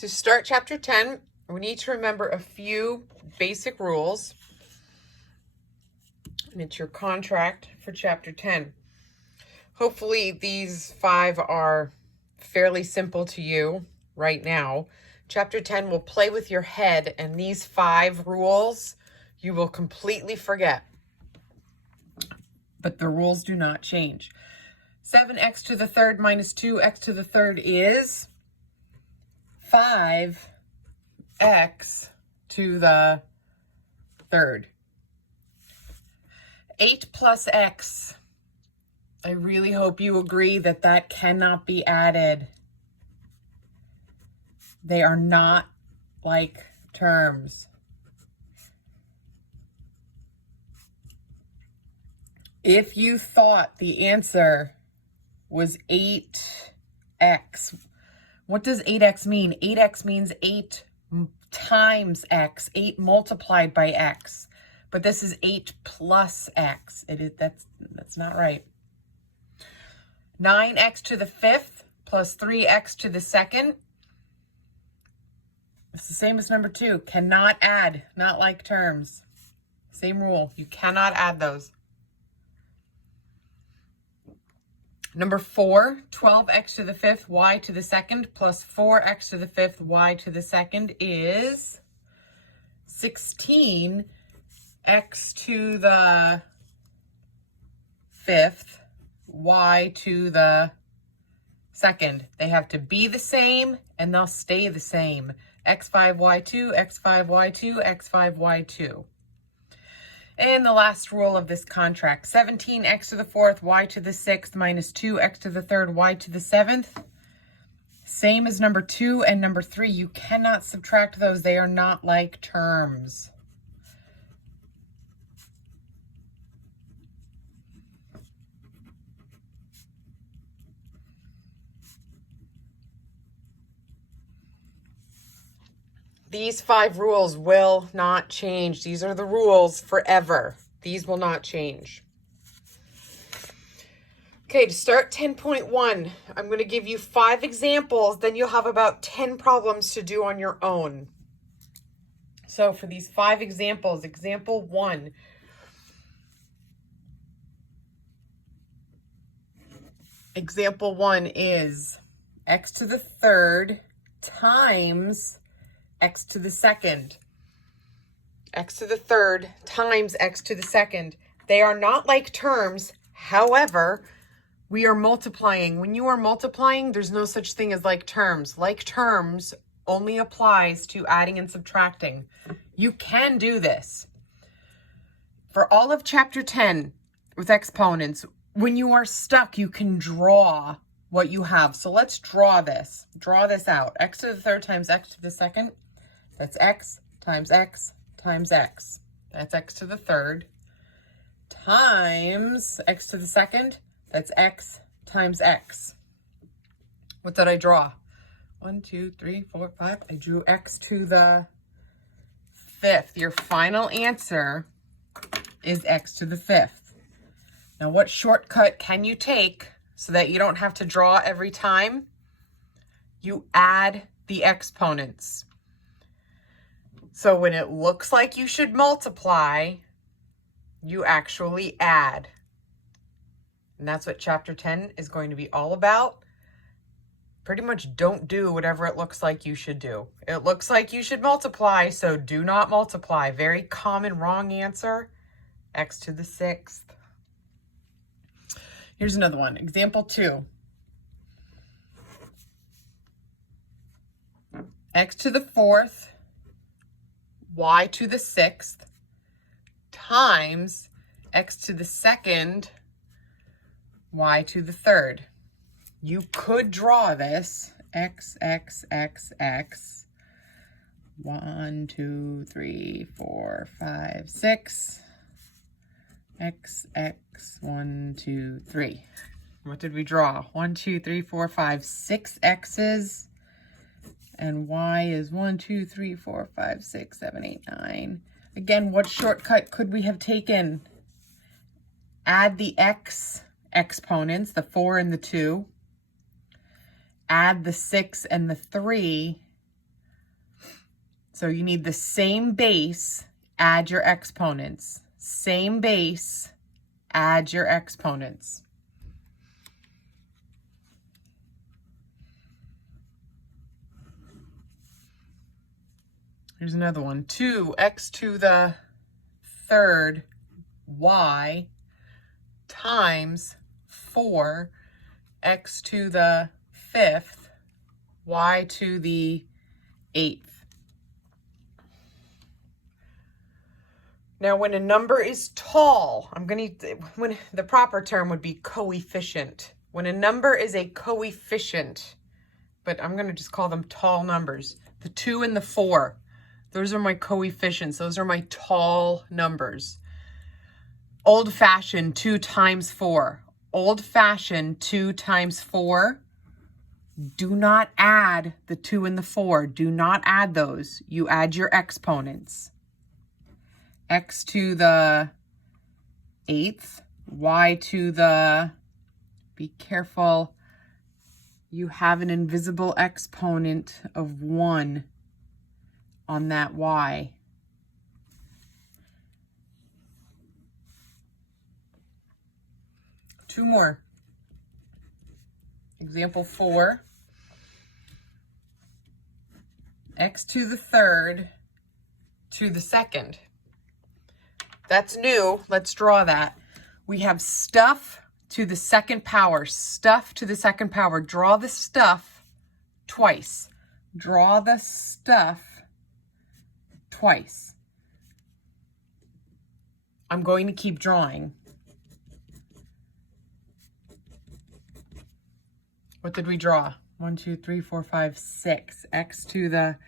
To start chapter 10, we need to remember a few basic rules. And it's your contract for chapter 10. Hopefully these 5 are fairly simple to you right now. Chapter 10 will play with your head, and these 5 rules you will completely forget. But the rules do not change. 7x to the third minus 2x to the third is 5x to the third. 8 plus x. I really hope you agree that that cannot be added. They are not like terms. If you thought the answer was 8x, what does 8x mean? 8x means 8 times x, 8 multiplied by x. But this is 8 plus x. That's not right. 9x to the fifth plus 3x to the second. It's the same as number 2. Cannot add, not like terms. Same rule. You cannot add those. Number 4, 12x to the fifth, y to the second, plus 4x to the fifth, y to the second is 16x to the fifth, y to the second. They have to be the same, and they'll stay the same. x5, y2, x5, y2, x5, y2. And the last rule of this contract, 17x to the fourth, y to the sixth, minus 2x to the third, y to the seventh. Same as number 2 and number 3. You cannot subtract those. They are not like terms. These 5 rules will not change. These are the rules forever. These will not change. Okay, to start 10.1, I'm going to give you 5 examples. Then you'll have about 10 problems to do on your own. So for these 5 examples, example 1. Example 1 is x to the third times x to the second. X to the third times x to the second. They are not like terms. However, we are multiplying. When you are multiplying, there's no such thing as like terms. Like terms only applies to adding and subtracting. You can do this. For all of chapter 10 with exponents, when you are stuck, you can draw what you have. So let's draw this. Draw this out. X to the third times x to the second. That's x times x times x. That's x to the third times x to the second. That's x times x. What did I draw? 1, 2, 3, 4, 5. I drew x to the fifth. Your final answer is x to the fifth. Now, what shortcut can you take so that you don't have to draw every time? You add the exponents. So when it looks like you should multiply, you actually add. And that's what chapter 10 is going to be all about. Pretty much don't do whatever it looks like you should do. It looks like you should multiply, so do not multiply. Very common wrong answer, x to the sixth. Here's another one. Example 2. X to the fourth, y to the sixth, times x to the second, y to the third. You could draw this x, 1, 2, 3, 4, 5, 6, x, 1, 2, 3. What did we draw? 1, 2, 3, 4, 5, 6 x's. And y is 1, 2, 3, 4, 5, 6, 7, 8, 9. Again, what shortcut could we have taken? Add the x exponents, the 4 and the 2. Add the 6 and the 3. So you need the same base, add your exponents. Same base, add your exponents. Here's another one. 2x to the third y times 4x to the fifth y to the eighth. Now, when a number is tall, when the proper term would be coefficient. When a number is a coefficient, but I'm going to just call them tall numbers. The 2 and the 4. Those are my coefficients. Those are my tall numbers. Old-fashioned, 2 times 4. Old-fashioned, 2 times 4. Do not add the 2 and the 4. Do not add those. You add your exponents. X to the eighth, y to the, be careful, you have an invisible exponent of 1 on that y. Two more. Example 4. X to the third to the second. That's new. Let's draw that. We have stuff to the second power. Stuff to the second power. Draw the stuff twice. Draw the stuff twice. I'm going to keep drawing. What did we draw? 1, 2, 3, 4, 5, 6. X to the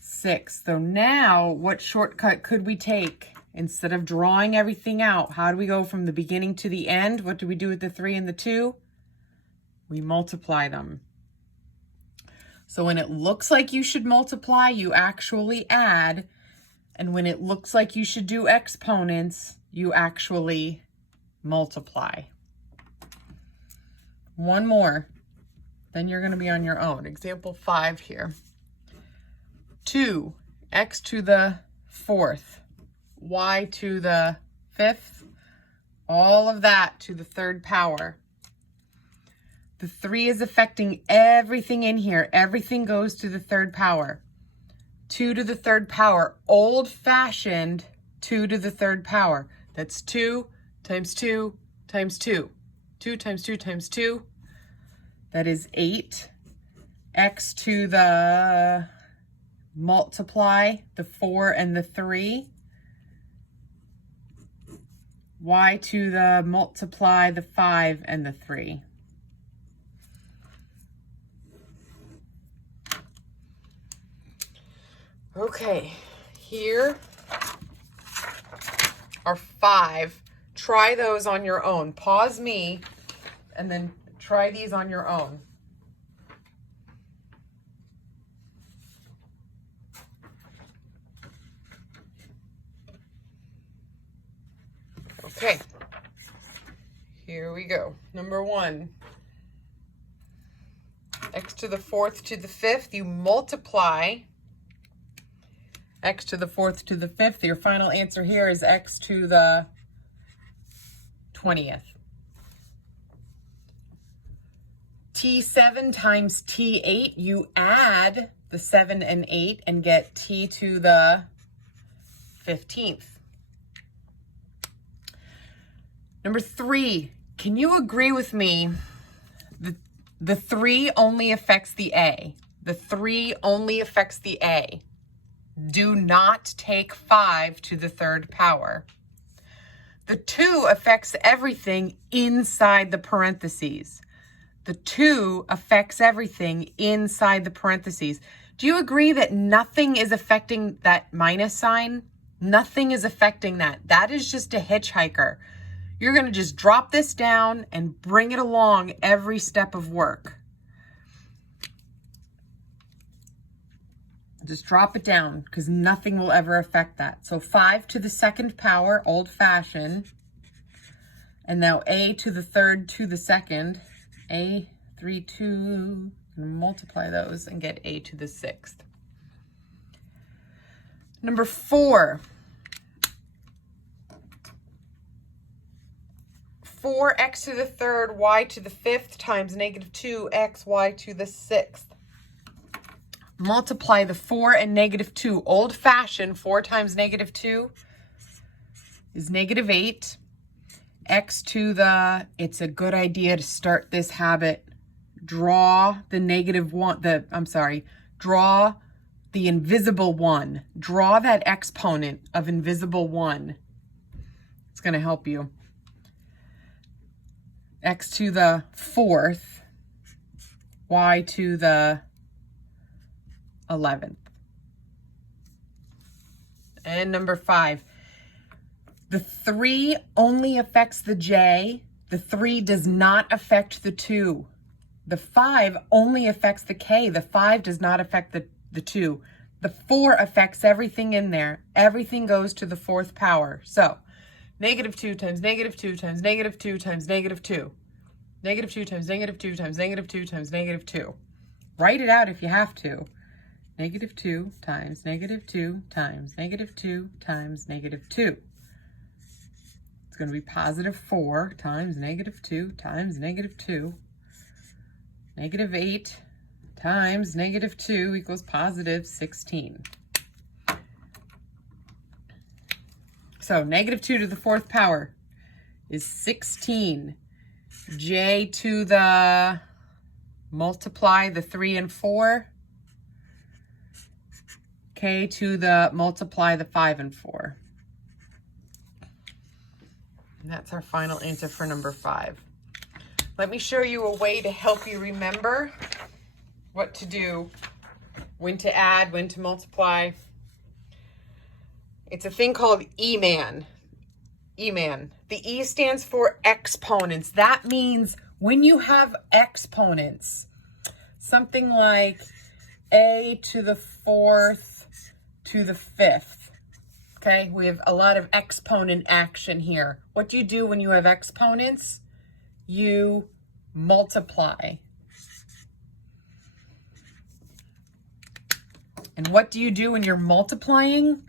sixth. So now, what shortcut could we take? Instead of drawing everything out, how do we go from the beginning to the end? What do we do with the 3 and the 2? We multiply them. So when it looks like you should multiply, you actually add. And when it looks like you should do exponents, you actually multiply. One more, then you're going to be on your own. Example 5 here. 2, x to the fourth, y to the fifth, all of that to the third power. The 3 is affecting everything in here. Everything goes to the third power. 2 to the third power, old-fashioned 2 to the third power. That's 2 times 2 times 2. 2 times 2 times 2. That is 8. X to the multiply, the 4 and the 3. Y to the multiply, the 5 and the 3. Okay, here are 5. Try those on your own. Pause me and then try these on your own. Okay, here we go. Number 1. X to the fourth to the fifth, you multiply x to the fourth to the fifth. Your final answer here is x to the 20th. T7 times T8, you add the 7 and 8 and get T to the 15th. Number 3, can you agree with me? The 3 only affects the A. The 3 only affects the A. Do not take 5 to the third power. The 2 affects everything inside the parentheses. The 2 affects everything inside the parentheses. Do you agree that nothing is affecting that minus sign? Nothing is affecting that. That is just a hitchhiker. You're going to just drop this down and bring it along every step of work. Just drop it down because nothing will ever affect that. So 5 to the second power, old-fashioned. And now a to the third to the second. A, 3, 2, and multiply those and get a to the sixth. Number 4. 4x to the 3rd, y to the 5th times negative 2x, y to the 6th. Multiply the 4 and negative 2. Old-fashioned, 4 times negative 2 is negative 8. X to the, it's a good idea to start this habit. Draw the negative 1, draw the invisible 1. Draw that exponent of invisible 1. It's going to help you. X to the 4th, y to the 11th. And number 5. The 3 only affects the j. The 3 does not affect the 2. The 5 only affects the k. The 5 does not affect the 2. The 4 affects everything in there. Everything goes to the 4th power. So, negative 2 times negative 2 times negative 2 times negative 2. Negative 2 times negative 2 times negative 2 times negative 2. Write it out if you have to. Negative 2 times negative 2 times negative 2 times negative 2. It's going to be positive 4 times negative 2 times negative 2. Negative 8 times negative 2 equals positive 16. So negative 2 to the 4th power is 16. J to the, multiply the 3 and 4. K to the, multiply the 5 and 4. And that's our final answer for number 5. Let me show you a way to help you remember what to do, when to add, when to multiply. It's a thing called E-man. E-man. The E stands for exponents. That means when you have exponents, something like a to the 4th to the 5th. Okay, we have a lot of exponent action here. What do you do when you have exponents? You multiply. And what do you do when you're multiplying?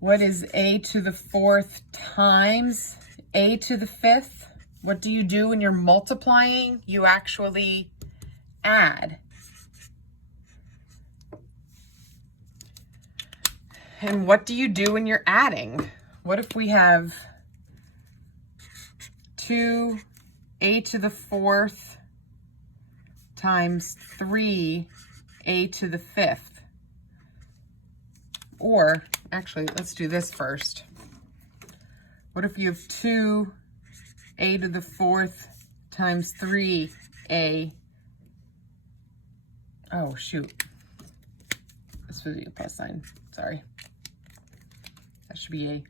What is a to the 4th times a to the 5th? What do you do when you're multiplying? You actually add. And what do you do when you're adding? What if we have 2a to the 4th times 3a to the 5th? Or, actually, let's do this first. What if you have 2a to the 4th times 3a? Oh, shoot. This would be a plus sign. Sorry. That should be a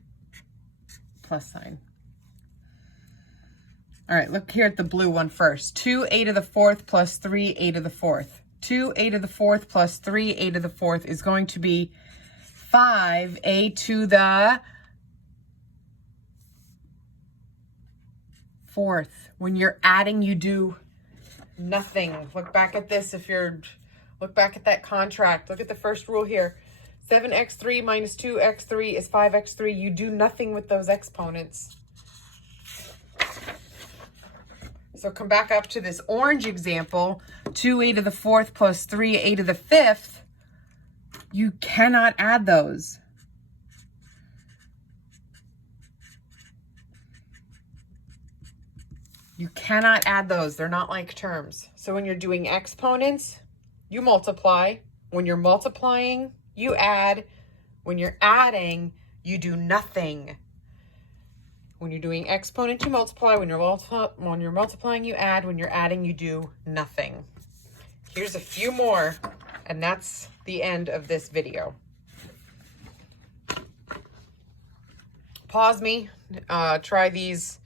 plus sign. All right, look here at the blue one first. 2a to the 4th plus 3a to the 4th. 2a to the 4th plus 3a to the 4th is going to be 5a to the 4th. When you're adding, you do nothing. Look back at this. Look back at that contract. Look at the first rule here. 7x3 minus 2x3 is 5x3. You do nothing with those exponents. So come back up to this orange example. 2a to the 4th plus 3a to the 5th. You cannot add those. You cannot add those. They're not like terms. So when you're doing exponents, you multiply. When you're multiplying, you add. When you're adding, you do nothing. When you're doing exponent, you multiply. When you're multiplying, you add. When you're adding, you do nothing. Here's a few more, and that's the end of this video. Pause me, try these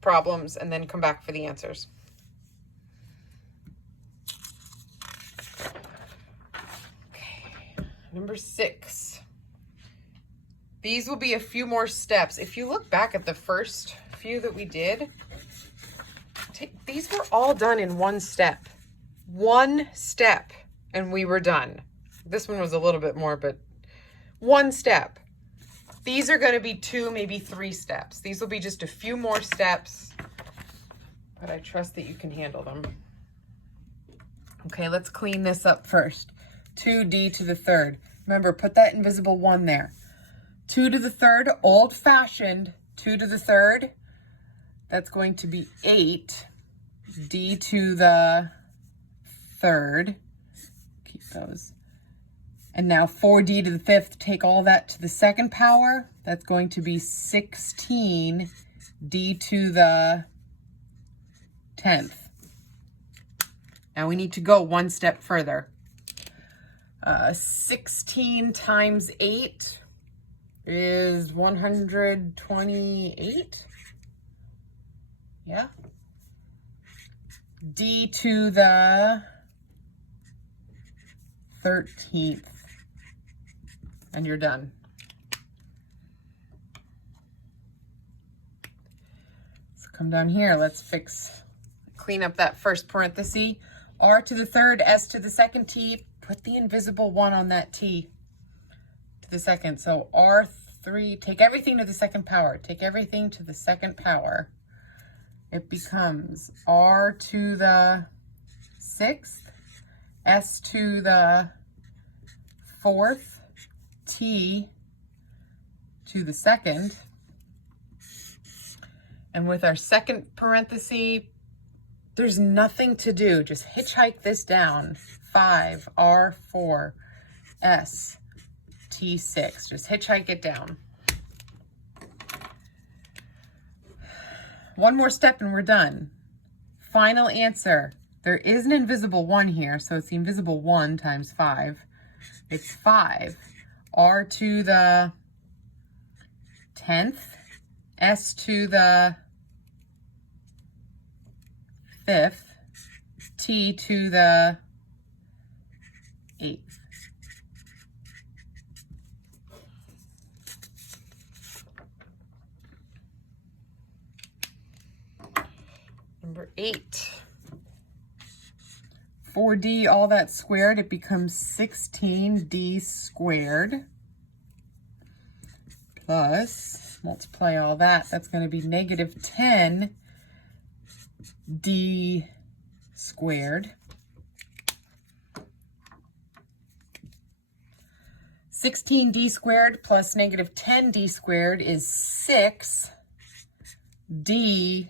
problems, and then come back for the answers. Okay, number 6. These will be a few more steps. If you look back at the first few that we did, these were all done in one step. One step, and we were done. This one was a little bit more, but 1 step. These are going to be 2, maybe 3 steps. These will be just a few more steps, but I trust that you can handle them. Okay, let's clean this up first. 2d to the third. Remember, put that invisible 1 there. 2 to the third, old-fashioned 2 to the third. That's going to be 8. D to the third. Keep those. And now 4d to the fifth. Take all that to the second power. That's going to be 16 d to the 10th. Now we need to go 1 step further. 16 times 8 is 128. Yeah. D to the 13th. And you're done. So come down here. Let's clean up that first parenthesis. R to the third, S to the second, T. Put the invisible 1 on that T to the second. So R3, take everything to the second power. Take everything to the second power. It becomes R to the 6th, S to the 4th, T to the 2nd. And with our second parenthesis, there's nothing to do. Just hitchhike this down. 5, R4, S, T6. Just hitchhike it down. 1 more step and we're done. Final answer. There is an invisible 1 here, so it's the invisible 1 times 5. It's 5. R to the 10th, S to the 5th, T to the 8th. Number 8. 4d, all that squared, it becomes 16d squared. Plus, multiply all that, that's going to be negative 10d squared. 16d squared plus negative 10d squared is 6d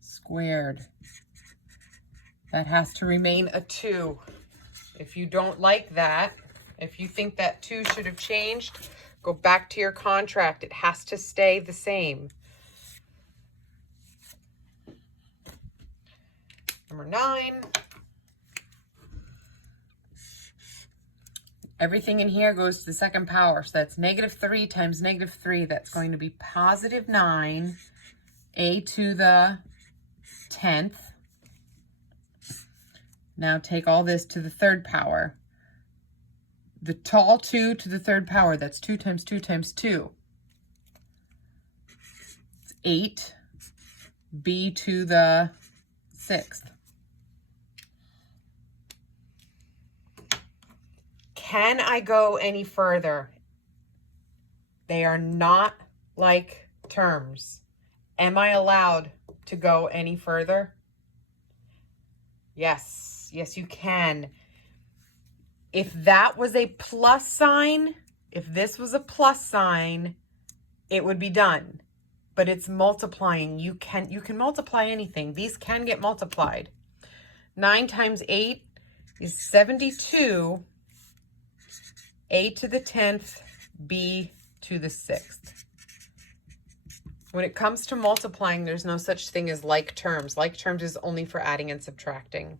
squared. That has to remain a 2. If you don't like that, if you think that 2 should have changed, go back to your contract. It has to stay the same. Number 9. Everything in here goes to the second power. So that's negative 3 times negative 3. That's going to be positive 9. A to the 10th. Now take all this to the third power. The tall 2 to the third power. That's 2 times 2 times 2. It's 8. B to the 6th. Can I go any further? They are not like terms. Am I allowed to go any further? Yes, yes you can. If that was a plus sign, if this was a plus sign, it would be done. But it's multiplying. You can multiply anything. These can get multiplied. 9 times 8 is 72. A to the 10th, B to the 6th. When it comes to multiplying, there's no such thing as like terms. Like terms is only for adding and subtracting.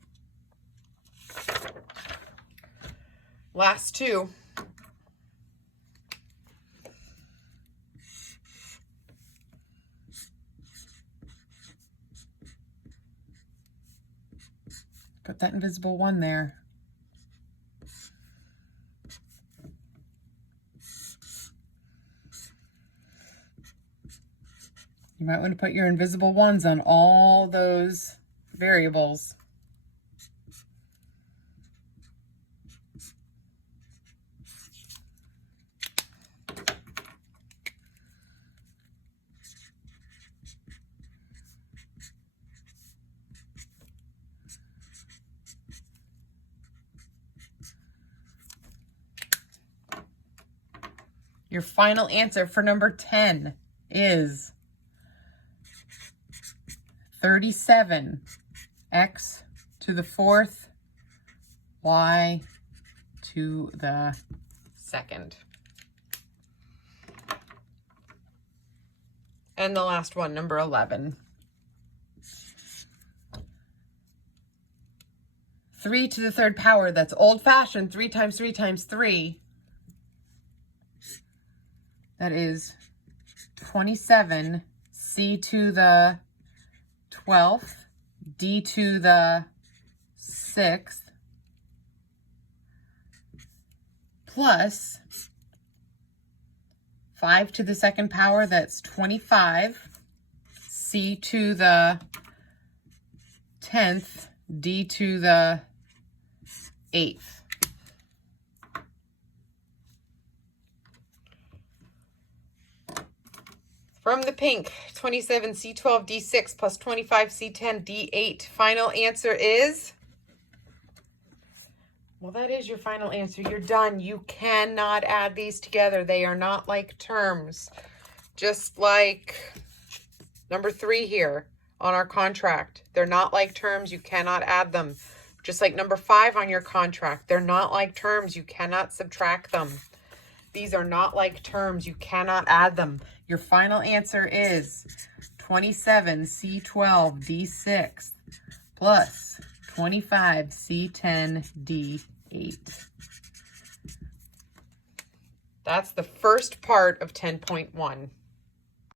Last 2. Put that invisible 1 there. You might want to put your invisible 1s on all those variables. Your final answer for number 10 is 37, x to the 4th, y to the 2nd. And the last one, number 11. 3 to the 3rd power, that's old-fashioned, 3 times 3 times 3. That is 27, c to the 12th, d to the 6th, plus 5 to the 2nd power, that's 25, c to the 10th, d to the 8th. From the pink, 27, C12, D6 plus 25, C10, D8. Final answer is? Well, that is your final answer. You're done. You cannot add these together. They are not like terms. Just like number 3 here on our contract. They're not like terms. You cannot add them. Just like number 5 on your contract. They're not like terms. You cannot subtract them. These are not like terms. You cannot add them. Your final answer is 27, C12, D6 plus 25, C10, D8. That's the first part of 10.1.